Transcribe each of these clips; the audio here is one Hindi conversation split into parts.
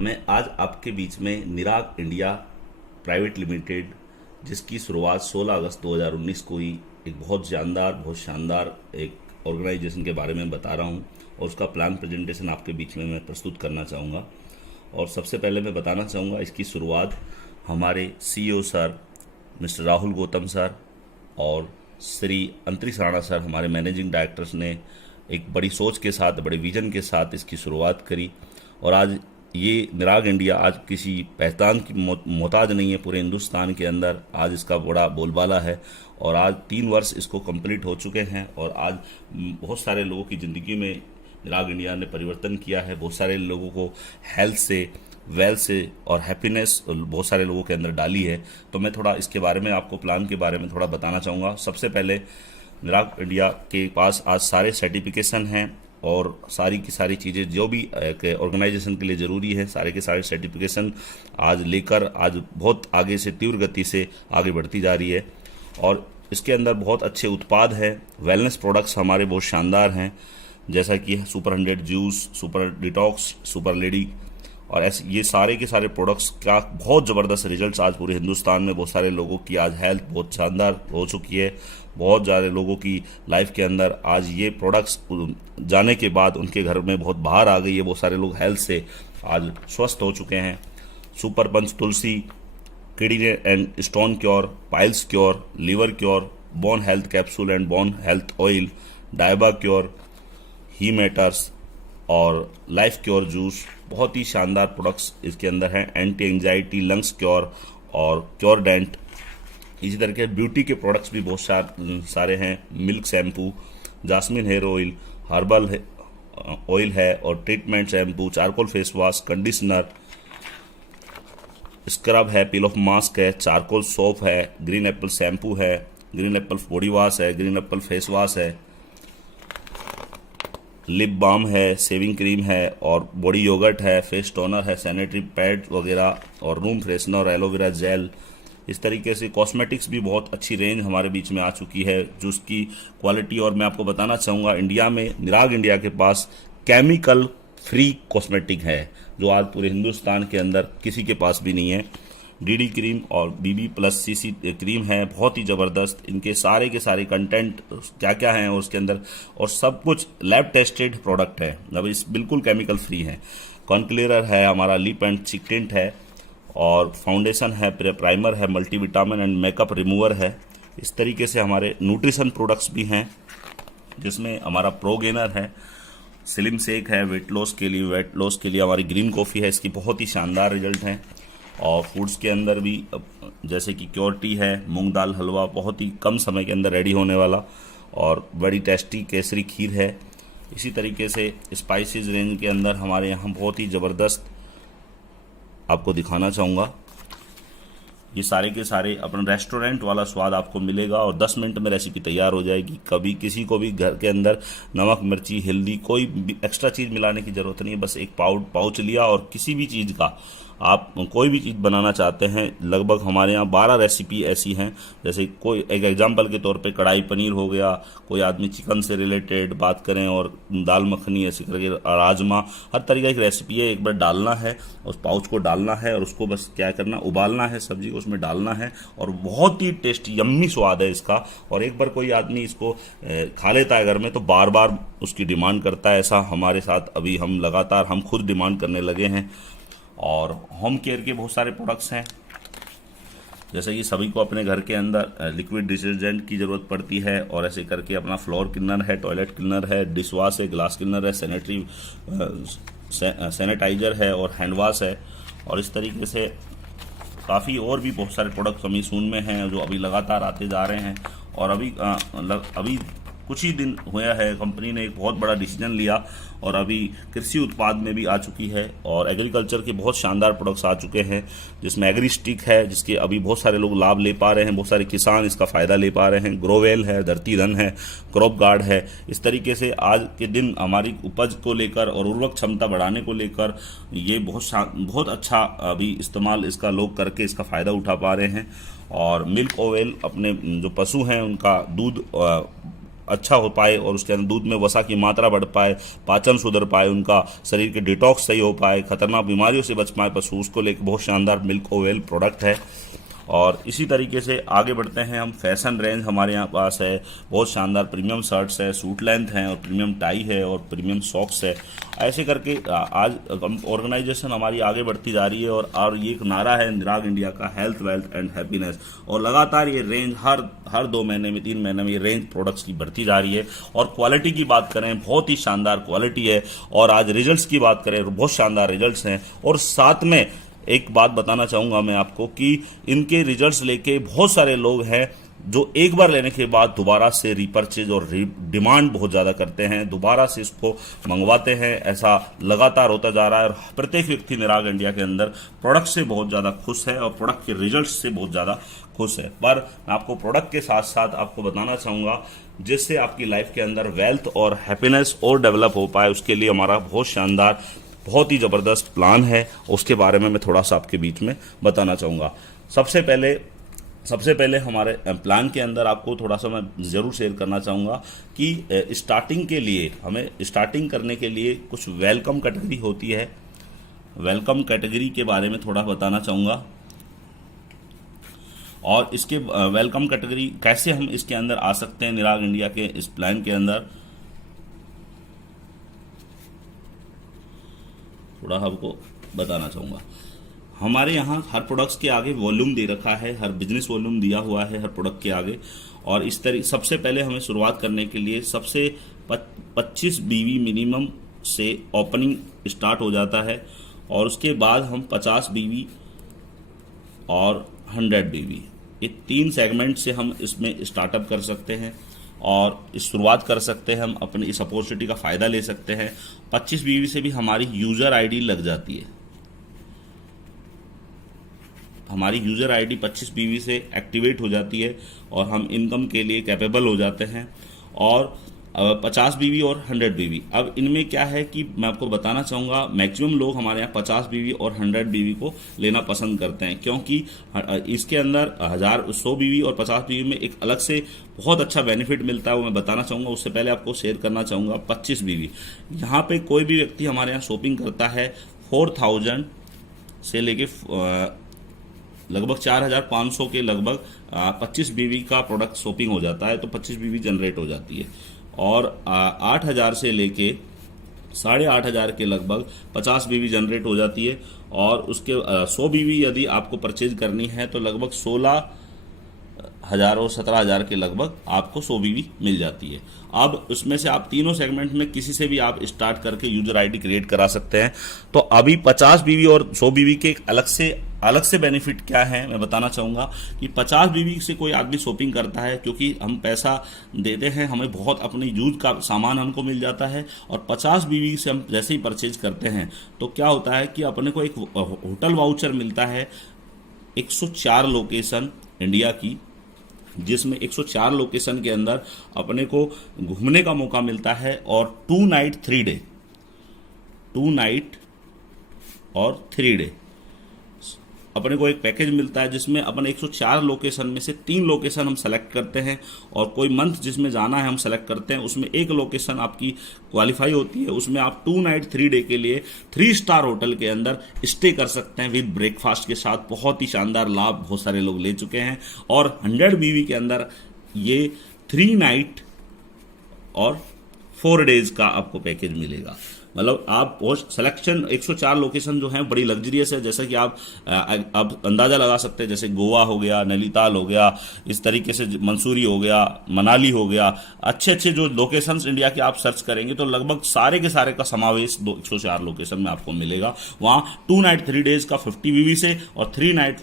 मैं आज आपके बीच में निराग इंडिया प्राइवेट लिमिटेड, जिसकी शुरुआत 16 अगस्त 2019 को हुई, एक बहुत शानदार एक ऑर्गेनाइजेशन के बारे में बता रहा हूं और उसका प्लान प्रेजेंटेशन आपके बीच में मैं प्रस्तुत करना चाहूँगा। और सबसे पहले मैं बताना चाहूँगा, इसकी शुरुआत हमारे CEO sir mister Rahul Gautam sir और श्री अंतरिक्ष राणा सर, हमारे मैनेजिंग डायरेक्टर्स ने एक बड़ी सोच के साथ, बड़े विजन के साथ इसकी शुरुआत करी। और आज ये निराग इंडिया आज किसी पहचान की मोहताज नहीं है। पूरे हिंदुस्तान के अंदर आज इसका बड़ा बोलबाला है और आज 3 वर्ष इसको कंप्लीट हो चुके हैं। और आज बहुत सारे लोगों की ज़िंदगी में निराग इंडिया ने परिवर्तन किया है। बहुत सारे लोगों को हेल्थ से, वेल्थ से और हैप्पीनेस बहुत सारे लोगों के अंदर डाली है। तो मैं थोड़ा इसके बारे में, आपको प्लान के बारे में थोड़ा बताना चाहूँगा। सबसे पहले निराग इंडिया के पास आज सारे सर्टिफिकेशन हैं और सारी की सारी चीज़ें जो भी एक ऑर्गेनाइजेशन के लिए ज़रूरी है, सारे के सारे सर्टिफिकेशन आज लेकर आज बहुत आगे से, तीव्र गति से आगे बढ़ती जा रही है। और इसके अंदर बहुत अच्छे उत्पाद हैं। वेलनेस प्रोडक्ट्स हमारे बहुत शानदार हैं, जैसा कि super 100 juice, super detox, super lady और ऐसे ये सारे के सारे प्रोडक्ट्स का बहुत ज़बरदस्त रिजल्ट्स आज पूरे हिंदुस्तान में बहुत सारे लोगों की आज हेल्थ बहुत शानदार हो चुकी है। बहुत ज़्यादा लोगों की लाइफ के अंदर आज ये प्रोडक्ट्स जाने के बाद उनके घर में बहुत बाहर आ गई है। बहुत सारे लोग हेल्थ से आज स्वस्थ हो चुके हैं। Super punch Tulsi, kidney and stone cure, piles cure, liver cure, bone health capsule and bone health oil, डायबा क्योर, ही मैटर्स और लाइफ क्योर जूस, बहुत ही शानदार प्रोडक्ट्स इसके अंदर हैं। एंटी एंजाइटी, लंग्स क्योर और क्योर डेंट। इसी तरह के ब्यूटी के प्रोडक्ट्स भी बहुत सारे हैं। Milk shampoo, jasmine hair oil, herbal oil है और treatment shampoo, charcoal face wash, conditioner, scrub है, पील ऑफ मास्क है, चारकोल सोप है, ग्रीन एप्पल शैम्पू है, ग्रीन एप्पल बॉडी वॉश है, ग्रीन एप्पल फेस वॉश है, लिप बाम है, सेविंग क्रीम है और बॉडी योगर्ट है, फेस टोनर है, सैनिटरी पैड वगैरह और रूम फ्रेशनर, एलोवेरा जेल। इस तरीके से कॉस्मेटिक्स भी बहुत अच्छी रेंज हमारे बीच में आ चुकी है, जो उसकी क्वालिटी। और मैं आपको बताना चाहूँगा, इंडिया में निराग इंडिया के पास केमिकल फ्री कॉस्मेटिक है, जो आज पूरे हिंदुस्तान के अंदर किसी के पास भी नहीं है। डीडी क्रीम और बीबी प्लस सीसी क्रीम है, बहुत ही ज़बरदस्त। इनके सारे के सारे कंटेंट क्या क्या हैं और उसके अंदर, और सब कुछ लैब टेस्टेड प्रोडक्ट है, अब इस बिल्कुल केमिकल फ्री है। कॉन्क्लेयर है हमारा, लिप एंड चिक टिंट है और फाउंडेशन है, प्राइमर है, मल्टीविटामिन एंड मेकअप रिमूवर है। इस तरीके से हमारे न्यूट्रिशन प्रोडक्ट्स भी हैं, जिसमें हमारा प्रो गेनर है, स्लिम शेक है वेट लॉस के लिए। वेट लॉस के लिए हमारी ग्रीन कॉफ़ी है, इसकी बहुत ही शानदार रिजल्ट हैं। और फूड्स के अंदर भी जैसे कि क्योर टी है, मूंग दाल हलवा, बहुत ही कम समय के अंदर रेडी होने वाला, और बड़ी टेस्टी केसरी खीर है। इसी तरीके से स्पाइसेस रेंज के अंदर हमारे यहाँ बहुत ही ज़बरदस्त आपको दिखाना चाहूँगा। ये सारे के सारे अपना रेस्टोरेंट वाला स्वाद आपको मिलेगा और 10 मिनट में रेसिपी तैयार हो जाएगी। कभी किसी को भी घर के अंदर नमक, मिर्ची, हल्दी, कोई भी एक्स्ट्रा चीज़ मिलाने की ज़रूरत नहीं है। बस एक पाउच लिया और किसी भी चीज़ का आप कोई भी चीज़ बनाना चाहते हैं, लगभग हमारे यहाँ 12 रेसिपी ऐसी हैं। जैसे कोई एक एग्जांपल के तौर पे कढ़ाई पनीर हो गया, कोई आदमी चिकन से रिलेटेड बात करें, और दाल मखनी, ऐसे करके राजमा, हर तरीके की रेसिपी है। एक बार डालना है, उस पाउच को डालना है और उसको बस क्या करना, उबालना है, सब्जी को उसमें डालना है और बहुत ही टेस्टी यम्मी स्वाद है इसका। और एक बार कोई आदमी इसको खा लेता है घर में तो बार बार उसकी डिमांड करता है। ऐसा हमारे साथ अभी हम लगातार हम खुद डिमांड करने लगे हैं। और होम केयर के बहुत सारे प्रोडक्ट्स हैं, जैसे कि सभी को अपने घर के अंदर लिक्विड डिटर्जेंट की ज़रूरत पड़ती है, और ऐसे करके अपना फ्लोर क्लीनर है, टॉयलेट क्लीनर है, डिश वॉश है, ग्लास क्लीनर है, सैनिटाइजर है और हैंड वॉश है। और इस तरीके से काफ़ी और भी बहुत सारे प्रोडक्ट्स अभी सून में हैं, जो अभी लगातार आते जा रहे हैं। और अभी कुछ ही दिन हुआ है, कंपनी ने एक बहुत बड़ा डिसीजन लिया और अभी कृषि उत्पाद में भी आ चुकी है, और एग्रीकल्चर के बहुत शानदार प्रोडक्ट्स आ चुके हैं, जिसमें एग्री स्टिक है, जिसके अभी बहुत सारे लोग लाभ ले पा रहे हैं, बहुत सारे किसान इसका फ़ायदा ले पा रहे हैं। ग्रोवेल है, धरती धन है, क्रॉप गार्ड है। इस तरीके से आज के दिन हमारी उपज को लेकर और उर्वरक क्षमता बढ़ाने को लेकर ये बहुत अच्छा अभी इस्तेमाल इसका लोग करके इसका फ़ायदा उठा पा रहे हैं। और मिल्क ऑयल, अपने जो पशु हैं उनका दूध अच्छा हो पाए और उसके अंदर दूध में वसा की मात्रा बढ़ पाए, पाचन सुधर पाए, उनका शरीर के डिटॉक्स सही हो पाए, खतरनाक बीमारियों से बच पाए पशु, उसको लेकर बहुत शानदार मिल्क ओवेल प्रोडक्ट है। और इसी तरीके से आगे बढ़ते हैं हम। फैशन रेंज हमारे यहाँ पास है, बहुत शानदार प्रीमियम शर्ट्स है, सूट लेंथ हैं और प्रीमियम टाई है और प्रीमियम सॉक्स है। ऐसे करके आज ऑर्गेनाइजेशन हमारी आगे बढ़ती जा रही है और ये एक नारा है निराग इंडिया का, हेल्थ वेल्थ एंड हैप्पीनेस। और लगातार ये रेंज हर 2 महीने में 3 महीने में ये रेंज प्रोडक्ट्स की बढ़ती जा रही है। और क्वालिटी की बात करें, बहुत ही शानदार क्वालिटी है। और आज रिजल्ट्स की बात करें, बहुत शानदार रिजल्ट्स हैं। और साथ में एक बात बताना चाहूँगा मैं आपको कि इनके रिजल्ट्स लेके बहुत सारे लोग हैं जो एक बार लेने के बाद दोबारा से रीपर्चेज और डिमांड बहुत ज़्यादा करते हैं, दोबारा से इसको मंगवाते हैं। ऐसा लगातार होता जा रहा है और प्रत्येक व्यक्ति निराग इंडिया के अंदर प्रोडक्ट से बहुत ज़्यादा खुश है और प्रोडक्ट के रिजल्ट्स से बहुत ज़्यादा खुश है। पर मैं आपको प्रोडक्ट के साथ साथ आपको बताना चाहूँगा, जिससे आपकी लाइफ के अंदर वेल्थ और हैप्पीनेस और डेवलप हो पाए, उसके लिए हमारा बहुत शानदार, बहुत ही ज़बरदस्त प्लान है। उसके बारे में मैं थोड़ा सा आपके बीच में बताना चाहूँगा। सबसे पहले हमारे प्लान के अंदर आपको थोड़ा सा मैं ज़रूर शेयर करना चाहूँगा कि स्टार्टिंग के लिए, हमें स्टार्टिंग करने के लिए कुछ वेलकम कैटेगरी होती है। वेलकम कैटेगरी के बारे में थोड़ा बताना चाहूँगा और इसके वेलकम कैटेगरी कैसे हम इसके अंदर आ सकते हैं निराग इंडिया के इस प्लान के अंदर, थोड़ा आपको बताना चाहूँगा। हमारे यहाँ हर प्रोडक्ट्स के आगे वॉल्यूम दे रखा है, हर बिजनेस वॉल्यूम दिया हुआ है हर प्रोडक्ट के आगे। और इस तरह सबसे पहले हमें शुरुआत करने के लिए सबसे 25 बीवी मिनिमम से ओपनिंग स्टार्ट हो जाता है और उसके बाद हम 50 बीवी और 100 बीवी, ये 3 सेगमेंट से हम इसमें स्टार्टअप कर सकते हैं और इस शुरुआत कर सकते हैं। हम अपनी इस अपॉर्चुनिटी का फ़ायदा ले सकते हैं। 25 बीवी से भी हमारी यूज़र आईडी लग जाती है, हमारी यूज़र आईडी 25 बीवी से एक्टिवेट हो जाती है और हम इनकम के लिए कैपेबल हो जाते हैं। और 50 बीवी और 100 बीवी, अब इनमें क्या है कि मैं आपको बताना चाहूँगा, मैक्सिमम लोग हमारे यहाँ 50 बीवी और 100 बीवी को लेना पसंद करते हैं, क्योंकि इसके अंदर 100 बीवी और 50 बीवी में एक अलग से बहुत अच्छा बेनिफिट मिलता है, वो मैं बताना चाहूँगा। उससे पहले आपको शेयर करना चाहूँगा 25 बीवी। यहाँ पे कोई भी व्यक्ति हमारे यहाँ शॉपिंग करता है 4000 से लेके लगभग 4500 के लगभग 25 बीवी का प्रोडक्ट शॉपिंग हो जाता है, तो 25 बीवी जनरेट हो जाती है। और 8000 से लेके 8500 के लगभग 50 बीवी जनरेट हो जाती है। और उसके 100 बीवी यदि आपको परचेज करनी है तो लगभग 16000 और 17000 के लगभग आपको 100 बीवी मिल जाती है। अब उसमें से आप तीनों सेगमेंट में किसी से भी आप स्टार्ट करके यूजर आईडी क्रिएट करा सकते हैं। तो अभी 50 बीवी और 100 बीवी के एक अलग से बेनिफिट क्या है मैं बताना चाहूँगा कि 50 बीवी से कोई आदमी शॉपिंग करता है, क्योंकि हम पैसा देते हैं, हमें बहुत अपने यूज का सामान हमको मिल जाता है। और 50 बीवी से हम जैसे ही परचेज करते हैं तो क्या होता है कि अपने को एक होटल वाउचर मिलता है 104 लोकेशन इंडिया की, जिसमें 104 लोकेशन के अंदर अपने को घूमने का मौका मिलता है। और 2 नाइट 3 डे, 2 नाइट और 3 डे अपने को एक पैकेज मिलता है, जिसमें अपने 104 लोकेशन में से 3 लोकेशन हम सेलेक्ट करते हैं और कोई मंथ जिसमें जाना है हम सेलेक्ट करते हैं, उसमें एक लोकेशन आपकी क्वालिफाई होती है। उसमें आप 2 नाइट 3 डे के लिए 3 स्टार होटल के अंदर स्टे कर सकते हैं विद ब्रेकफास्ट के साथ। बहुत ही शानदार लाभ बहुत सारे लोग ले चुके हैं। और 100 बीवी के अंदर ये 3 नाइट और 4 डेज का आपको पैकेज मिलेगा। मतलब आप बहुत सिलेक्शन 104 लोकेशन जो हैं बड़ी लग्जरियस है, जैसा कि आप अंदाज़ा लगा सकते हैं, जैसे गोवा हो गया, नैनीताल हो गया, इस तरीके से मंसूरी हो गया, मनाली हो गया, अच्छे अच्छे जो लोकेशंस इंडिया के आप सर्च करेंगे तो लगभग सारे के सारे का समावेश 104 लोकेशन में आपको मिलेगा। वहाँ 2 नाइट 3 डेज का 50 बीवी से और 3 नाइट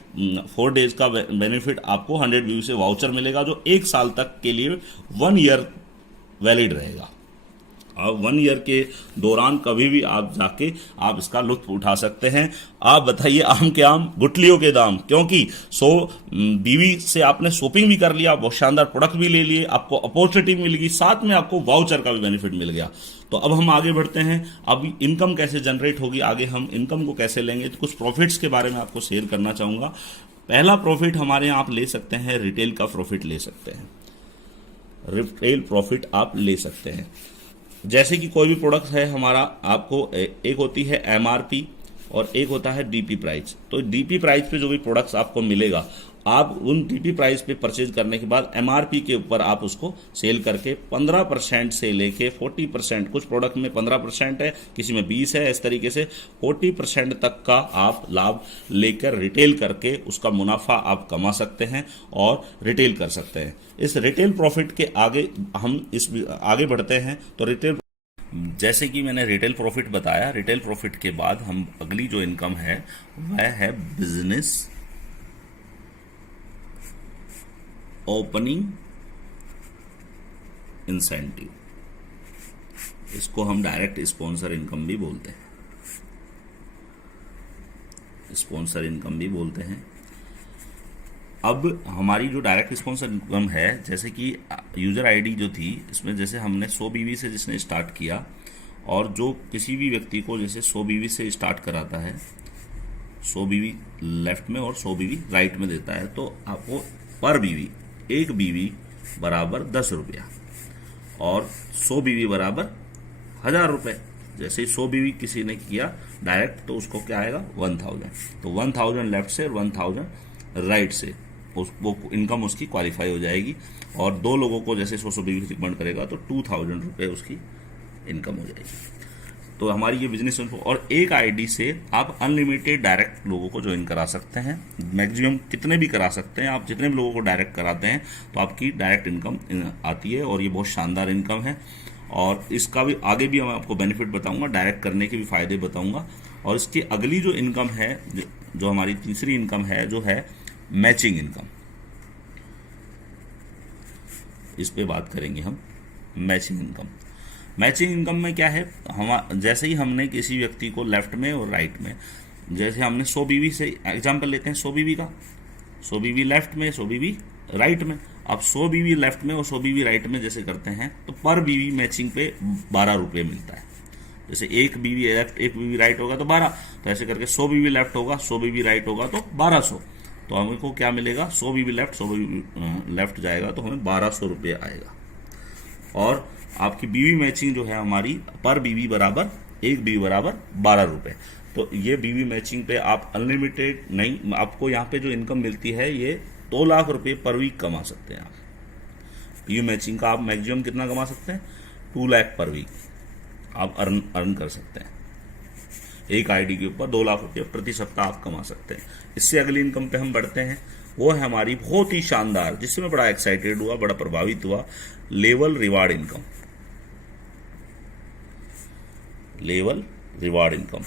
4 डेज का बेनिफिट आपको 100 बीवी से वाउचर मिलेगा, जो 1 साल तक के लिए 1 ईयर वैलिड रहेगा। अब 1 ईयर के दौरान कभी भी आप जाके आप इसका लुत्फ उठा सकते हैं। आप बताइए, आम के आम गुठलियों के दाम, क्योंकि 100 बीवी से आपने शॉपिंग भी कर लिया, बहुत शानदार प्रोडक्ट भी ले लिए, आपको अपॉर्चुनिटी मिलेगी, साथ में आपको वाउचर का भी बेनिफिट मिल गया। तो अब हम आगे बढ़ते हैं। अब इनकम कैसे जनरेट होगी, आगे हम इनकम को कैसे लेंगे, तो कुछ प्रॉफिट्स के बारे में आपको शेयर करना चाहूँगा। पहला प्रॉफिट हमारे यहाँ आप ले सकते हैं, रिटेल का प्रॉफिट ले सकते हैं। रिटेल प्रॉफिट आप ले सकते हैं। जैसे कि कोई भी प्रोडक्ट है हमारा, आपको एक होती है एमआरपी और एक होता है डीपी प्राइस। तो डीपी प्राइस पे जो भी प्रोडक्ट्स आपको मिलेगा, आप उन डीपी प्राइस पे परचेज करने के बाद एमआरपी के ऊपर आप उसको सेल करके 15% से लेके 40%, कुछ प्रोडक्ट में 15% है, किसी में 20 है, इस तरीके से 40% तक का आप लाभ लेकर रिटेल करके उसका मुनाफा आप कमा सकते हैं और रिटेल कर सकते हैं। इस रिटेल प्रॉफिट के आगे हम आगे बढ़ते हैं। तो रिटेल, जैसे कि मैंने रिटेल प्रॉफिट बताया, रिटेल प्रॉफिट के बाद हम अगली जो इनकम है वह है बिजनेस ओपनिंग इंसेंटिव। इसको हम डायरेक्ट स्पॉन्सर इनकम भी बोलते हैं, स्पॉन्सर इनकम भी बोलते हैं। अब हमारी जो डायरेक्ट स्पॉन्सर इनकम है, जैसे कि यूजर आईडी जो थी, इसमें जैसे हमने 100 बीवी से जिसने स्टार्ट किया, और जो किसी भी व्यक्ति को जैसे 100 बीवी से स्टार्ट कराता है, 100 बीवी लेफ्ट में और 100 बीवी राइट में देता है, तो आपको पर बीवी, एक बीवी बराबर 10 रुपया और 100 बीवी बराबर 1000 रुपये। जैसे ही 100 बीवी किसी ने किया डायरेक्ट, तो उसको क्या आएगा 1000। तो 1000 लेफ्ट से और 1000 राइट से वो इनकम उसकी क्वालिफाई हो जाएगी। और दो लोगों को जैसे 100 बीवी रिकमेंड करेगा तो 2000 रुपये उसकी इनकम हो जाएगी। तो हमारी ये बिजनेस, और एक आईडी से आप अनलिमिटेड डायरेक्ट लोगों को ज्वाइन करा सकते हैं, मैक्सिमम कितने भी करा सकते हैं। आप जितने भी लोगों को डायरेक्ट कराते हैं तो आपकी डायरेक्ट इनकम आती है, और ये बहुत शानदार इनकम है। और इसका भी आगे भी मैं आपको बेनिफिट बताऊंगा, डायरेक्ट करने के भी फायदे बताऊंगा। और इसकी अगली जो इनकम है, जो हमारी तीसरी इनकम है, जो है मैचिंग इनकम, इस पे बात करेंगे हम। मैचिंग इनकम, मैचिंग इनकम में क्या है, हम जैसे ही हमने किसी व्यक्ति को लेफ्ट में और राइट में, जैसे हमने 100 बीवी से एग्जांपल लेते हैं, 100 बीवी का, 100 बीवी लेफ्ट में, 100 बीवी राइट में। अब 100 बीवी लेफ्ट में और 100 बीवी राइट में जैसे करते हैं, तो पर बीवी मैचिंग पे 12 रुपये मिलता है। जैसे एक बीवी लेफ्ट एक बीवी राइट होगा तो 12, तो ऐसे करके 100 बीवी लेफ्ट होगा, 100 बीवी राइट होगा तो 1200। तो हमको क्या मिलेगा, 100 बीवी लेफ्ट 100 बीवी लेफ्ट जाएगा तो हमें 1200 रुपये आएगा। और आपकी बीवी मैचिंग जो है हमारी, पर बीवी बराबर, एक बीवी बराबर 12 रुपये। तो ये बीवी मैचिंग पे आप अनलिमिटेड नहीं, आपको यहाँ पे जो इनकम मिलती है ये 2 लाख रुपये पर वीक कमा सकते हैं आप। बीवी मैचिंग का आप मैक्सिमम कितना कमा सकते हैं, 2 लाख पर वीक आप अर्न कर सकते हैं। एक आईडी के ऊपर 2 लाख रुपये प्रति सप्ताह आप कमा सकते हैं। इससे अगली इनकम पे हम बढ़ते हैं, वो है हमारी बहुत ही शानदार, जिससे मैं बड़ा एक्साइटेड हुआ, बड़ा प्रभावित हुआ, level reward income. Level reward income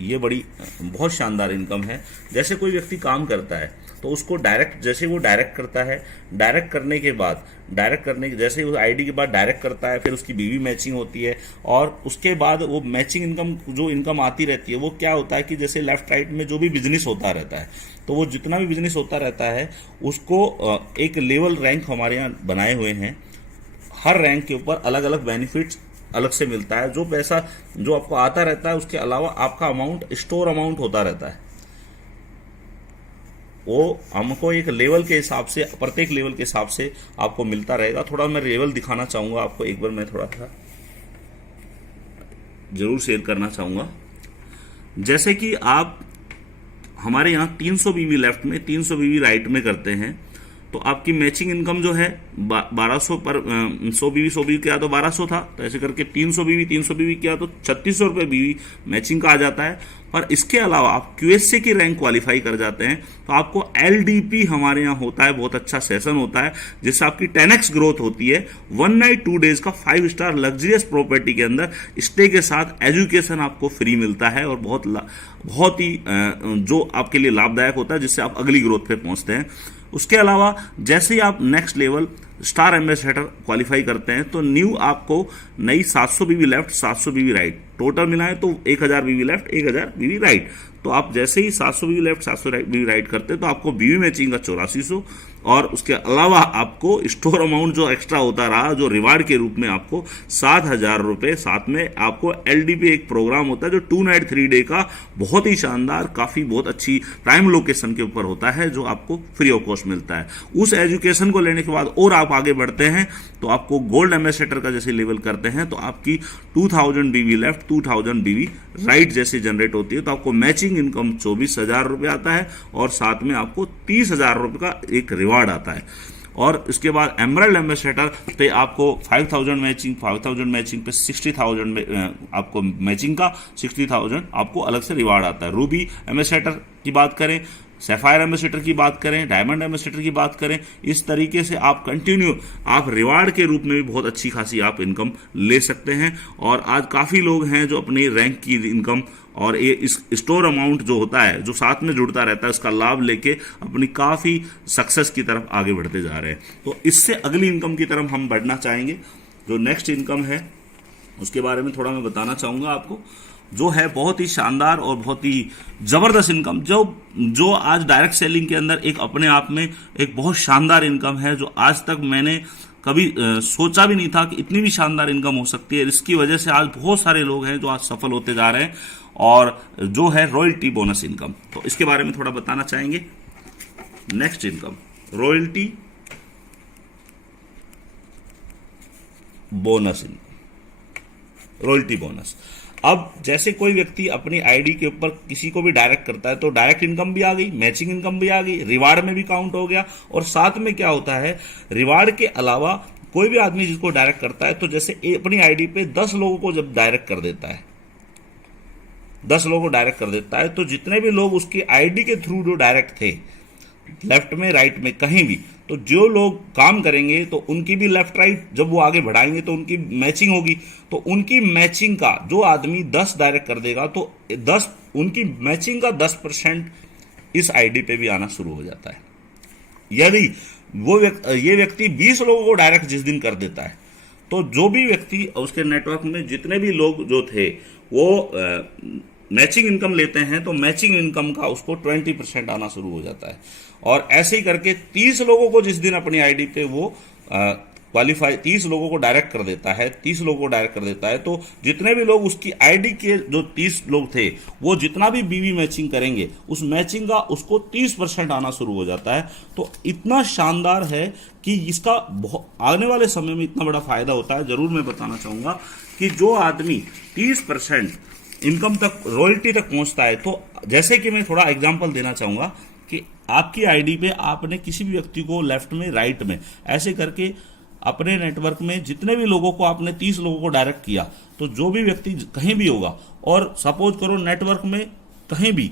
ये बड़ी बहुत शानदार इनकम है। जैसे कोई व्यक्ति काम करता है तो उसको डायरेक्ट, जैसे वो डायरेक्ट करता है, डायरेक्ट करने के बाद, जैसे वो आईडी के बाद डायरेक्ट करता है, फिर उसकी बीवी मैचिंग होती है, और उसके बाद वो मैचिंग इनकम, जो इनकम आती रहती है, वो क्या होता है कि जैसे लेफ्ट राइट में जो भी बिजनेस होता रहता है, तो वो जितना भी बिजनेस होता रहता है उसको एक लेवल रैंक हमारे यहाँ बनाए हुए हैं। हर रैंक के ऊपर अलग अलग बेनिफिट्स अलग से मिलता है। जो पैसा जो आपको आता रहता है, उसके अलावा आपका अमाउंट, स्टोर अमाउंट होता रहता है, वो हमको एक लेवल के हिसाब से, प्रत्येक लेवल के हिसाब से आपको मिलता रहेगा। थोड़ा मैं लेवल दिखाना चाहूंगा आपको, एक बार मैं थोड़ा सा जरूर शेयर करना चाहूंगा। जैसे कि आप हमारे यहाँ 300 बीवी लेफ्ट में, 300 बीवी राइट में करते हैं, तो आपकी मैचिंग इनकम जो है 1200 पर 100 बीवी किया तो 1200 था, तो ऐसे करके 300 बीवी किया तो 3600 रुपये बीवी मैचिंग का आ जाता है। और इसके अलावा आप QSC की रैंक क्वालिफाई कर जाते हैं तो आपको LDP हमारे यहाँ होता है, बहुत अच्छा सेशन होता है, जिससे आपकी 10x ग्रोथ होती है। 1 नाइट 2 डेज का 5 स्टार लग्जरियस प्रॉपर्टी के अंदर स्टे के साथ एजुकेशन आपको फ्री मिलता है, और बहुत ही जो आपके लिए लाभदायक होता है, जिससे आप अगली ग्रोथ पे पहुंचते हैं। उसके अलावा जैसे ही आप next level star ambassador qualify करते हैं, तो न्यू आपको नई 700 बीवी लेफ्ट 700 बीवी राइट टोटल मिलाएं तो 1000 बीवी लेफ्ट 1000 बीवी राइट। तो आप जैसे ही 700 बीवी लेफ्ट 700 बीवी राइट करते हैं तो आपको बीवी मैचिंग का 8400, और उसके अलावा आपको स्टोर अमाउंट जो एक्स्ट्रा होता रहा, जो रिवार्ड के रूप में आपको 7000 रुपये, साथ में आपको LDP एक प्रोग्राम होता है जो 2 नाइट 3 डे का बहुत ही शानदार, काफी बहुत अच्छी प्राइम लोकेशन के ऊपर होता है, जो आपको फ्री ऑफ कॉस्ट मिलता है। उस एजुकेशन को लेने के बाद और आप आगे बढ़ते हैं तो आपको गोल्ड एम्बेसडर का जैसे लेवल करते हैं तो आपकी 2000 बीवी लेफ्ट 2000 बीवी राइट जैसे जनरेट होती है, तो आपको मैचिंग इनकम 24,000 रुपये आता है और साथ में आपको 30,000 रुपये का एक रिवार्ड आता है। और इसके बाद एमरल्ड एम्बेसडर पे आपको 5,000 मैचिंग पे 60,000 आपको मैचिंग का 60,000 आपको अलग से रिवार्ड आता है। रूबी एम्बेसडर की बात करें, सैफायर एम्बेसडर की बात करें, डायमंड एम्बेसडर की बात करें, इस तरीके से आप कंटिन्यू आप रिवार्ड के रूप में भी बहुत अच्छी खासी आप इनकम ले सकते हैं। और आज काफ़ी लोग हैं जो अपनी रैंक की इनकम और ये इस स्टोर अमाउंट जो होता है जो साथ में जुड़ता रहता है उसका लाभ लेके अपनी काफ़ी सक्सेस की तरफ आगे बढ़ते जा रहे हैं। तो इससे अगली इनकम की तरफ हम बढ़ना चाहेंगे। जो नेक्स्ट इनकम है उसके बारे में थोड़ा मैं बताना चाहूँगा आपको, जो है बहुत ही शानदार और बहुत ही ज़बरदस्त इनकम, जो आज डायरेक्ट सेलिंग के अंदर एक अपने आप में एक बहुत शानदार इनकम है, जो आज तक मैंने कभी सोचा भी नहीं था कि इतनी भी शानदार इनकम हो सकती है। इसकी वजह से आज बहुत सारे लोग हैं जो आज सफल होते जा रहे हैं, और जो है रॉयल्टी बोनस इनकम, तो इसके बारे में थोड़ा बताना चाहेंगे। Next income royalty bonus income, royalty bonus. अब जैसे कोई व्यक्ति अपनी आईडी के ऊपर किसी को भी डायरेक्ट करता है तो डायरेक्ट इनकम भी आ गई, मैचिंग इनकम भी आ गई, रिवार्ड में भी काउंट हो गया। और साथ में क्या होता है, रिवार्ड के अलावा कोई भी आदमी जिसको डायरेक्ट करता है तो जैसे अपनी आईडी पे 10 लोगों को जब डायरेक्ट कर देता है, 10 लोगों को डायरेक्ट कर देता है, तो जितने भी लोग उसकी आईडी के थ्रू जो डायरेक्ट थे, लेफ्ट में राइट में कहीं भी, तो जो लोग काम करेंगे तो उनकी भी लेफ्ट राइट जब वो आगे बढ़ाएंगे तो उनकी मैचिंग होगी। तो उनकी मैचिंग का जो आदमी 10 डायरेक्ट कर देगा तो 10 उनकी मैचिंग का 10% इस आईडी पे भी आना शुरू हो जाता है। यदि ये व्यक्ति 20 लोगों को डायरेक्ट जिस दिन कर देता है तो जो भी व्यक्ति उसके नेटवर्क में जितने भी लोग जो थे वो मैचिंग इनकम लेते हैं तो मैचिंग इनकम का उसको 20% आना शुरू हो जाता है। और ऐसे ही करके 30 लोगों को जिस दिन अपनी आईडी पे वो क्वालिफाई 30 लोगों को डायरेक्ट कर देता है, 30 लोगों को डायरेक्ट कर देता है, तो जितने भी लोग उसकी आईडी के जो 30 लोग थे वो जितना भी बीवी मैचिंग करेंगे उस मैचिंग का उसको 30% आना शुरू हो जाता है। तो इतना शानदार है कि इसका आने वाले समय में इतना बड़ा फायदा होता है। जरूर मैं बताना चाहूंगा कि जो आदमी 30% इनकम तक रॉयल्टी तक पहुंचता है, तो जैसे कि मैं थोड़ा एग्जांपल देना चाहूंगा कि आपकी आईडी पे आपने किसी भी व्यक्ति को लेफ्ट में राइट में ऐसे करके अपने नेटवर्क में जितने भी लोगों को आपने 30 लोगों को डायरेक्ट किया, तो जो भी व्यक्ति कहीं भी होगा और सपोज करो नेटवर्क में कहीं भी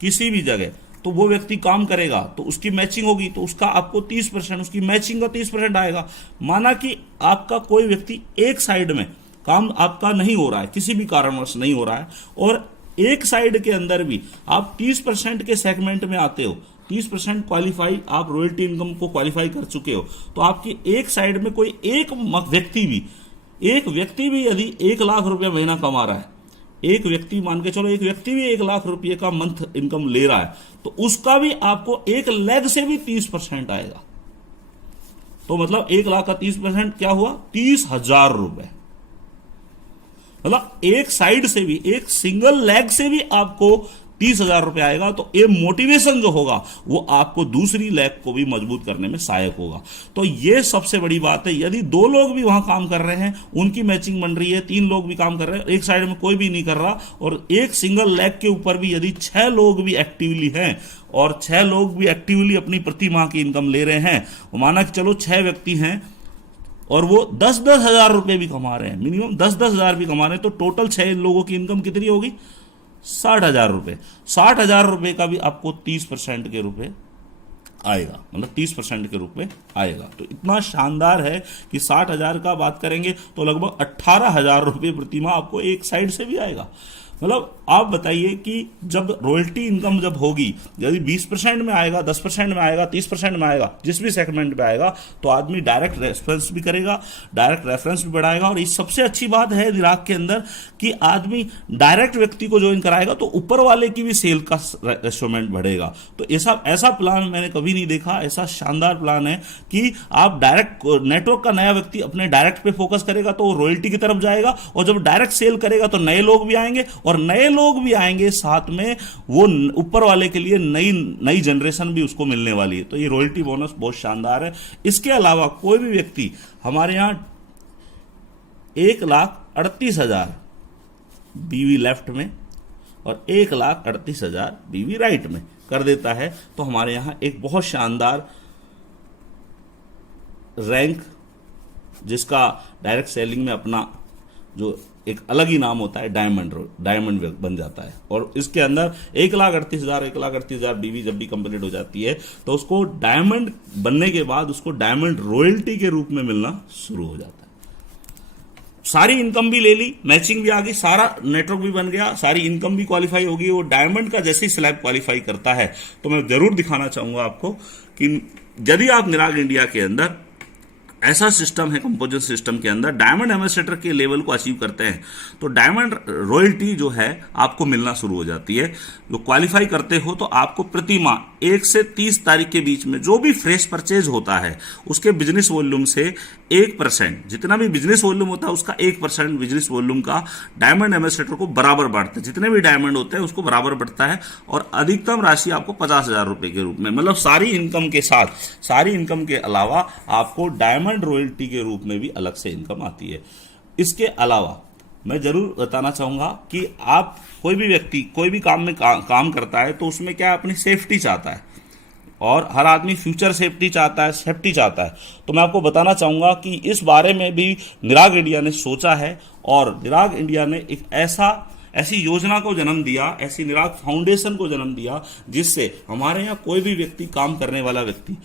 किसी भी जगह, तो वो व्यक्ति काम करेगा तो उसकी मैचिंग होगी तो उसका आपको 30% उसकी मैचिंग का 30% आएगा। माना कि आपका कोई व्यक्ति एक साइड में काम आपका नहीं हो रहा है, किसी भी कारणवश नहीं हो रहा है, और एक साइड के अंदर भी आप 30% के सेगमेंट में आते हो, 30% क्वालिफाई आप रॉयल्टी इनकम को क्वालिफाई कर चुके हो, तो आपकी एक साइड में कोई एक व्यक्ति भी यदि 1 लाख रुपया महीना कमा रहा है, एक व्यक्ति मान के चलो, एक व्यक्ति भी 1 लाख रुपये का मंथ इनकम ले रहा है, तो उसका भी आपको एक लेग से भी 30% आएगा। तो मतलब 1 लाख का 30% क्या हुआ, 30,000 रुपए। मतलब एक साइड से भी, एक सिंगल लेग से भी आपको 30,000 रुपए आएगा। तो ये मोटिवेशन जो होगा वो आपको दूसरी लेग को भी मजबूत करने में सहायक होगा। तो ये सबसे बड़ी बात है। यदि 2 लोग भी वहां काम कर रहे हैं, उनकी मैचिंग बन रही है, 3 लोग भी काम कर रहे हैं, एक साइड में कोई भी नहीं कर रहा, और एक सिंगल लेग के ऊपर भी यदि 6 लोग भी एक्टिवली हैं और 6 लोग भी एक्टिवली अपनी प्रति माह की इनकम ले रहे हैं, माना कि चलो 6 व्यक्ति हैं और वो 10-10 हजार रुपए भी कमा रहे हैं, मिनिमम 10-10 हजार भी कमा रहे हैं, तो टोटल 6 लोगों की इनकम कितनी होगी, 60,000 रुपए। 60,000 रुपए का भी आपको 30% के रूप में आएगा, मतलब 30% के रूप में आएगा। तो इतना शानदार है कि 60,000 का बात करेंगे तो लगभग 18,000 रुपये प्रति माह आपको एक साइड से भी आएगा। मतलब आप बताइए कि जब रॉयल्टी इनकम जब होगी, यदि 20% में आएगा, 10% में आएगा, 30% में आएगा, जिस भी सेगमेंट में आएगा, तो आदमी डायरेक्ट रेफरेंस भी करेगा, डायरेक्ट रेफरेंस भी बढ़ाएगा। और इस सबसे अच्छी बात है दिराग के अंदर कि आदमी डायरेक्ट व्यक्ति को ज्वाइन कराएगा तो ऊपर वाले की भी सेल का रेस्टोरेंट बढ़ेगा। तो ऐसा प्लान मैंने कभी नहीं देखा। ऐसा शानदार प्लान है कि आप डायरेक्ट नेटवर्क का नया व्यक्ति अपने डायरेक्ट पे फोकस करेगा तो वो रॉयल्टी की तरफ जाएगा, और जब डायरेक्ट सेल करेगा तो नए लोग भी आएंगे, और नए लोग भी आएंगे साथ में, वो ऊपर वाले के लिए नई नई जनरेशन भी उसको मिलने वाली है। तो ये रॉयल्टी बोनस बहुत शानदार है। इसके अलावा कोई भी व्यक्ति हमारे यहां 1,38,000 बीवी लेफ्ट में और 1,38,000 बीवी राइट में कर देता है, तो हमारे यहां एक बहुत शानदार रैंक, जिसका डायरेक्ट सेलिंग में अपना जो एक अलग ही नाम होता है, डायमंड बन जाता है। और इसके अंदर 1,38,000 बीवी जब भी कंप्लीट हो जाती है तो उसको डायमंड बनने के बाद उसको डायमंड रॉयल्टी के रूप में मिलना शुरू हो जाता है। सारी इनकम भी ले ली, मैचिंग भी आ गई, सारा नेटवर्क भी बन गया, सारी इनकम भी क्वालिफाई होगी। वो डायमंड का जैसे ही स्लैब क्वालिफाई करता है तो मैं जरूर दिखाना चाहूंगा आपको कि यदि आप निराग इंडिया के अंदर ऐसा सिस्टम है, कंपोजिट सिस्टम के अंदर डायमंड एम्बेसडर के लेवल को अचीव करते हैं तो डायमंड रॉयल्टी जो है आपको मिलना शुरू हो जाती है। जो क्वालिफाई करते हो तो आपको प्रति माह 1 से 30 तारीख के बीच में जो भी फ्रेश परचेज होता है उसके बिजनेस वॉल्यूम से 1%, जितना भी बिजनेस वॉल्यूम होता है उसका 1% बिजनेस वॉल्यूम का डायमंड एम्बेसडर को बराबर बांटते हैं। जितने भी डायमंड होते हैं उसको बराबर बढ़ता है और अधिकतम राशि आपको 50,000 रुपए के रूप में, मतलब सारी इनकम के साथ, सारी इनकम के अलावा आपको डायमंड रॉयल्टी के रूप में भी अलग से इनकम आती है। इसके अलावा मैं जरूर बताना चाहूंगा कि आप कोई भी व्यक्ति कोई भी काम में काम करता है तो उसमें क्या अपनी सेफ्टी चाहता है और हर आदमी फ्यूचर सेफ्टी चाहता है, सेफ्टी चाहता है। तो मैं आपको बताना चाहूंगा कि इस बारे में भी निराग इंडिया ने सोचा है और निराग इंडिया ने एक ऐसी योजना को जन्म दिया, ऐसी निराग फाउंडेशन को जन्म दिया जिससे हमारे यहाँ कोई भी व्यक्ति, काम करने वाला व्यक्ति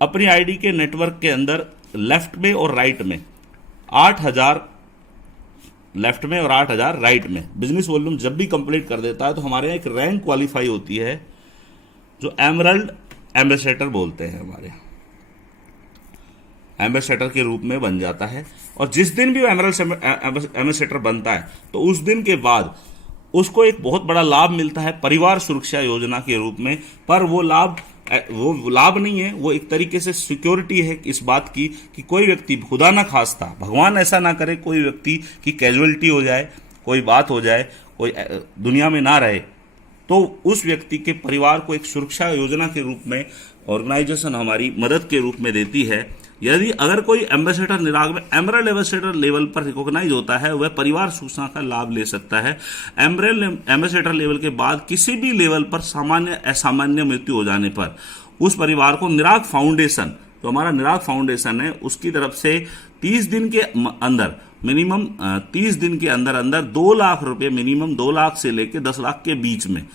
अपनी आईडी के नेटवर्क के अंदर लेफ्ट में और राइट में 8,000 लेफ्ट में और 8,000 राइट में बिजनेस वॉल्यूम जब भी कंप्लीट कर देता है तो हमारे यहाँ एक रैंक क्वालिफाई होती है जो एमरल्ड एम्बेसडर बोलते हैं, हमारे यहाँ एम्बेसडर के रूप में बन जाता है। और जिस दिन भी वो एमरल्ड एम्बेसडर बनता है तो उस दिन के बाद उसको एक बहुत बड़ा लाभ मिलता है परिवार सुरक्षा योजना के रूप में। पर वो लाभ नहीं है, वो एक तरीके से सिक्योरिटी है इस बात की कि कोई व्यक्ति, खुदा ना खास्ता, भगवान ऐसा ना करे, कोई व्यक्ति की कैजुअलिटी हो जाए, कोई बात हो जाए, कोई दुनिया में ना रहे, तो उस व्यक्ति के परिवार को एक सुरक्षा योजना के रूप में ऑर्गेनाइजेशन हमारी मदद के रूप में देती है। यदि अगर कोई एम्बेसडर निराग में एमरल्ड एम्बेसडर लेवल पर रिकॉग्नाइज होता है वह परिवार सूचना का लाभ ले सकता है। एमरल्ड एम्बेसडर लेवल के बाद किसी भी लेवल पर सामान्य असामान्य मृत्यु हो जाने पर उस परिवार को निराग फाउंडेशन, जो हमारा निराग फाउंडेशन है, उसकी तरफ से 30 दिन के अंदर मिनिमम 30 दिन के अंदर अंदर 2 लाख रुपए, मिनिमम 2 लाख से लेकर 10 लाख के बीच में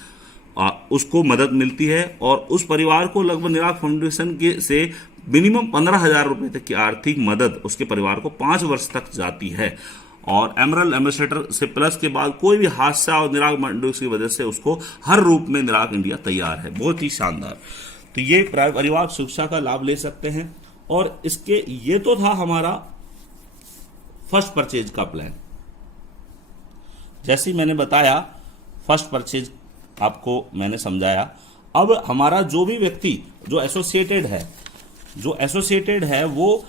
उसको मदद मिलती है। और उस परिवार को लगभग निराग फाउंडेशन के से मिनिमम 15,000 रुपए तक की आर्थिक मदद उसके परिवार को 5 वर्ष तक जाती है। और एमरल्ड एम्बेसडर से प्लस के बाद कोई भी हादसा और निराग मंडल की वजह से उसको हर रूप में निराग इंडिया तैयार है। बहुत ही शानदार। तो ये परिवार सुरक्षा का लाभ ले सकते हैं। और इसके ये तो था हमारा फर्स्ट परचेज का प्लान। जैसे मैंने बताया फर्स्ट परचेज आपको मैंने समझाया। अब हमारा जो भी व्यक्ति जो एसोसिएटेड है वो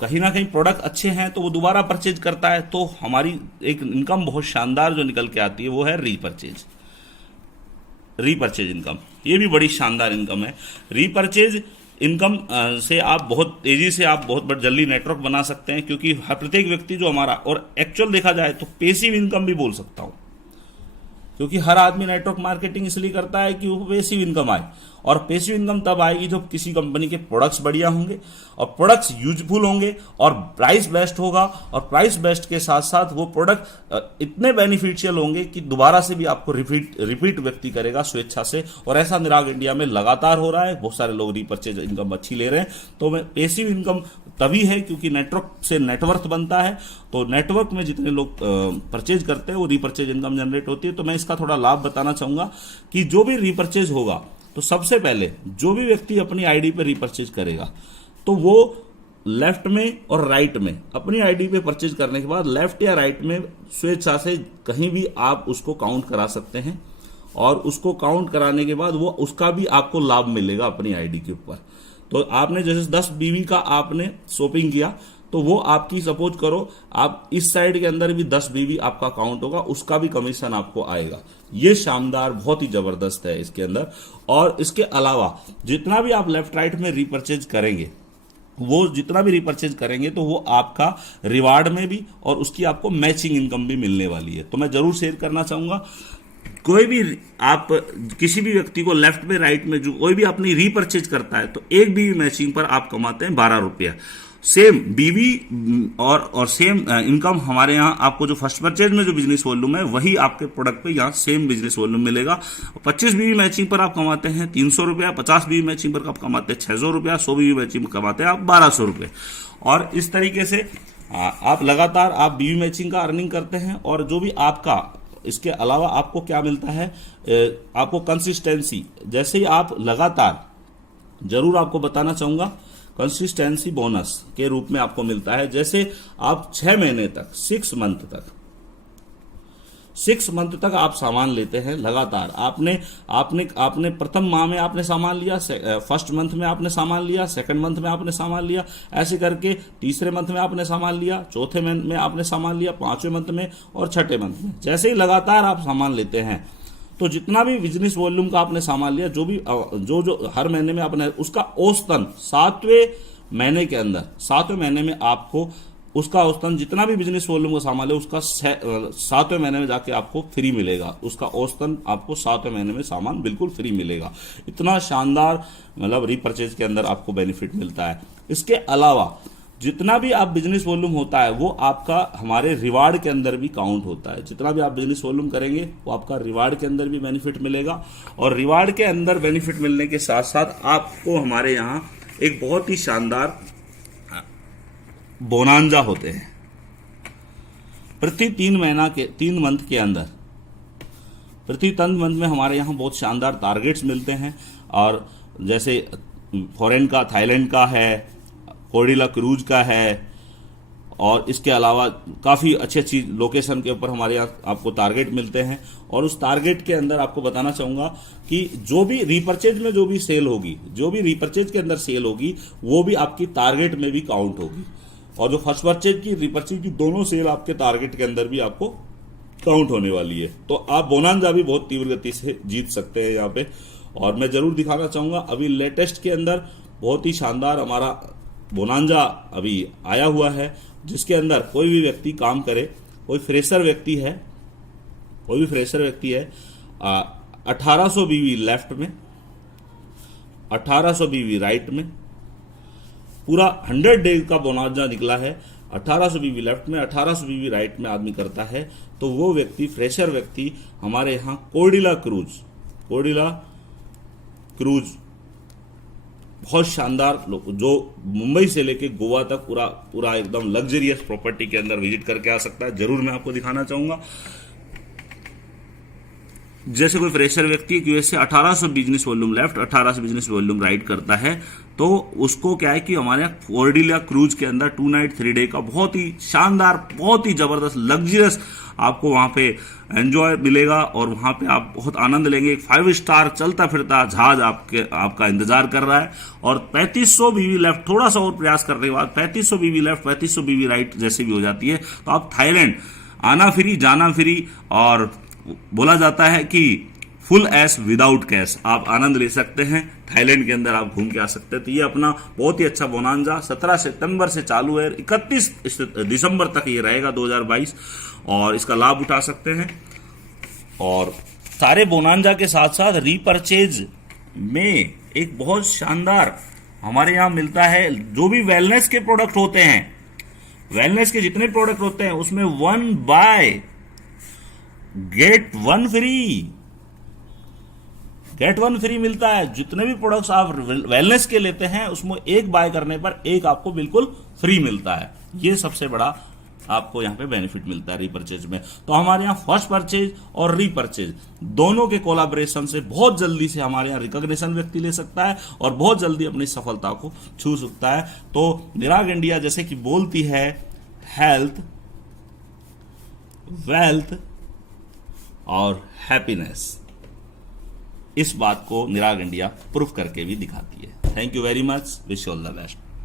कहीं ना कहीं प्रोडक्ट अच्छे हैं तो वो दोबारा परचेज करता है, तो हमारी एक इनकम बहुत शानदार जो निकल के आती है वो है रीपरचेज इनकम। ये भी बड़ी शानदार इनकम है। रीपरचेज इनकम से आप बहुत तेजी से आप बहुत जल्दी नेटवर्क बना सकते हैं, क्योंकि हर प्रत्येक व्यक्ति जो हमारा, और एक्चुअल देखा जाए तो पेसिव इनकम भी बोल सकता हूं, क्योंकि हर आदमी नेटवर्क मार्केटिंग इसलिए करता है कि वो पेसिव इनकम आए। और पेसिव इनकम तब आएगी जब किसी कंपनी के प्रोडक्ट्स बढ़िया होंगे और प्रोडक्ट्स यूजफुल होंगे और प्राइस बेस्ट होगा, और प्राइस बेस्ट के साथ साथ वो प्रोडक्ट इतने बेनिफिशियल होंगे कि दोबारा से भी आपको रिपीट व्यक्ति करेगा स्वेच्छा से। और ऐसा निराग इंडिया में लगातार हो रहा है। बहुत सारे लोग रीपरचेज इनकम अच्छी ले रहे हैं। तो पेसिव इनकम तभी है क्योंकि नेटवर्क से नेटवर्थ बनता है। तो नेटवर्क में जितने लोग परचेज करते हैं वो रीपरचेज इनकम जनरेट होती है। तो मैं इसका थोड़ा लाभ बताना चाहूंगा कि जो भी रीपरचेज होगा तो सबसे पहले जो भी व्यक्ति अपनी आईडी पे रीपरचेज करेगा तो वो लेफ्ट में और राइट में अपनी आईडी पे परचेज करने के बाद लेफ्ट या राइट में स्वेच्छा से कहीं भी आप उसको काउंट करा सकते हैं। और उसको काउंट कराने के बाद वो उसका भी आपको लाभ मिलेगा अपनी आईडी के ऊपर। तो आपने जैसे 10 बीवी का आपने शॉपिंग किया तो वो आपकी सपोज करो आप इस साइड के अंदर भी 10 बीवी आपका काउंट होगा, उसका भी कमीशन आपको आएगा। ये शानदार, बहुत ही जबरदस्त है इसके अंदर। और इसके अलावा जितना भी आप लेफ्ट राइट में रीपरचेज करेंगे, वो जितना भी रिपर्चेज करेंगे तो वो आपका रिवार्ड में भी और उसकी आपको मैचिंग इनकम भी मिलने वाली है। तो मैं जरूर शेयर करना चाहूंगा, कोई भी आप किसी भी व्यक्ति को लेफ्ट में राइट में जो कोई भी अपनी रीपरचेज करता है तो एक बीवी मैचिंग पर आप कमाते हैं 12 रुपया। सेम बीवी और सेम इनकम हमारे यहाँ आपको जो फर्स्ट परचेज में जो बिजनेस वॉल्यूम है वही आपके प्रोडक्ट पे यहाँ सेम बिजनेस वॉल्यूम मिलेगा। 25 बीवी मैचिंग पर आप कमाते हैं 300 रुपया, 50 बीवी मैचिंग पर आप कमाते हैं 600 रुपया, 100 बीवी मैचिंग पर कमाते हैं आप 1200 रुपये। और इस तरीके से आप लगातार आप बीवी मैचिंग का अर्निंग करते हैं। और जो भी आपका इसके अलावा आपको क्या मिलता है, आपको कंसिस्टेंसी, जैसे ही आप लगातार, जरूर आपको बताना चाहूंगा, कंसिस्टेंसी बोनस के रूप में आपको मिलता है। जैसे आप 6 महीने तक, 6 मंथ तक आप सामान लेते हैं लगातार, आपने प्रथम माह में आपने सामान लिया, फर्स्ट मंथ में आपने सामान लिया, सेकंड मंथ में आपने सामान लिया, ऐसे करके तीसरे मंथ में आपने सामान लिया, चौथे मंथ में आपने सामान लिया, पांचवें मंथ में और छठे मंथ में। जैसे ही लगातार आप सामान लेते हैं तो जितना भी बिजनेस वॉल्यूम का आपने सामान लिया, जो हर महीने में आपने, उसका औसतन 7वें महीने के अंदर, 7वें महीने में आपको उसका औसतन जितना भी बिजनेस वॉल्यूम का सामान है उसका 7वें महीने में जाके आपको फ्री मिलेगा। उसका औसतन आपको 7वें महीने में सामान बिल्कुल फ्री मिलेगा। इतना शानदार मतलब रीपरचेज के अंदर आपको बेनिफिट मिलता है। इसके अलावा जितना भी आप बिजनेस वॉल्यूम होता है वो आपका हमारे रिवार्ड के अंदर भी काउंट होता है। जितना भी आप बिजनेस वॉल्यूम करेंगे वो आपका रिवार्ड के अंदर भी बेनिफिट मिलेगा। और रिवार्ड के अंदर बेनिफिट मिलने के साथ साथ आपको हमारे यहाँ एक बहुत ही शानदार बोनांजा होते हैं। प्रति 3 मंथ के अंदर, प्रति 3 मंथ में हमारे यहाँ बहुत शानदार टारगेट्स मिलते हैं। और जैसे फॉरेन का, थाईलैंड का है, कोर्डिला क्रूज का है, और इसके अलावा काफ़ी अच्छी लोकेशन के ऊपर हमारे यहाँ आपको टारगेट मिलते हैं। और उस टारगेट के अंदर आपको बताना चाहूँगा कि जो भी रीपरचेज में जो भी सेल होगी, जो भी रीपरचेज के अंदर सेल होगी वो भी आपकी टारगेट में भी काउंट होगी। और जो फर्स्ट परचेज की, रीपरचेज की, दोनों सेल आपके टारगेट के अंदर भी आपको काउंट होने वाली है। तो आप बोनांजा भी बहुत तीव्र गति से जीत सकते हैं यहाँ पे। और मैं जरूर दिखाना चाहूँगा, अभी लेटेस्ट के अंदर बहुत ही शानदार हमारा बोनांजा अभी आया हुआ है, जिसके अंदर कोई भी व्यक्ति काम करे, कोई फ्रेशर व्यक्ति है 1800 बीवी लेफ्ट में, 1800 बीवी राइट में, पूरा 100 डे का बोनांजा निकला है। 1800 बीवी लेफ्ट में, 1800 बीवी राइट में आदमी करता है तो वो व्यक्ति, फ्रेशर व्यक्ति, हमारे यहाँ कोर्डिला क्रूज बहुत शानदार, जो मुंबई से लेके गोवा तक पूरा एकदम लग्जरियस प्रॉपर्टी के अंदर विजिट करके आ सकता है। जरूर मैं आपको दिखाना चाहूंगा। जैसे कोई फ्रेशर व्यक्ति यूएस से 1800 business volume left, 1800 business volume right करता है तो उसको क्या है कि हमारे कोर्डिला क्रूज के अंदर 2 नाइट 3 डे का बहुत ही शानदार, बहुत ही जबरदस्त, लग्जरियस आपको वहां पे एंजॉय मिलेगा। और वहां पे आप बहुत आनंद लेंगे। एक 5 स्टार चलता फिरता जहाज आपका इंतजार कर रहा है। और 3500 बीवी लेफ्ट, थोड़ा सा और प्रयास करने के बाद 3500 बीवी लेफ्ट, 3500 बीवी राइट जैसे भी हो जाती है तो आप थाईलैंड आना फ्री, जाना फ्री, और बोला जाता है कि फुल ऐश विदाउट कैश आप आनंद ले सकते हैं। थाईलैंड के अंदर आप घूम के आ सकते हैं। तो ये अपना बहुत ही अच्छा बोनांजा 17 सितंबर से चालू है, 31 दिसंबर तक ये रहेगा 2022, और इसका लाभ उठा सकते हैं। और सारे बोनांजा के साथ साथ रीपरचेज में एक बहुत शानदार हमारे यहाँ मिलता है। जो भी वेलनेस के प्रोडक्ट होते हैं, वेलनेस के जितने प्रोडक्ट होते हैं उसमें 1 बाय गेट 1 फ्री मिलता है। जितने भी प्रोडक्ट्स आप वेलनेस के लेते हैं उसमें 1 बाय करने पर 1 आपको बिल्कुल फ्री मिलता है। ये सबसे बड़ा आपको यहाँ पे बेनिफिट मिलता है रीपरचेज में। तो हमारे यहाँ फर्स्ट परचेज और रीपरचेज दोनों के कोलैबोरेशन से बहुत जल्दी से हमारे यहाँ रिकॉग्निशन व्यक्ति ले सकता है और बहुत जल्दी अपनी सफलता को छू सकता है। तो निराग इंडिया जैसे कि बोलती है, हेल्थ, वेल्थ और हैप्पीनेस, इस बात को निराग इंडिया प्रूफ करके भी दिखाती है। Thank you very much, wish you all the best.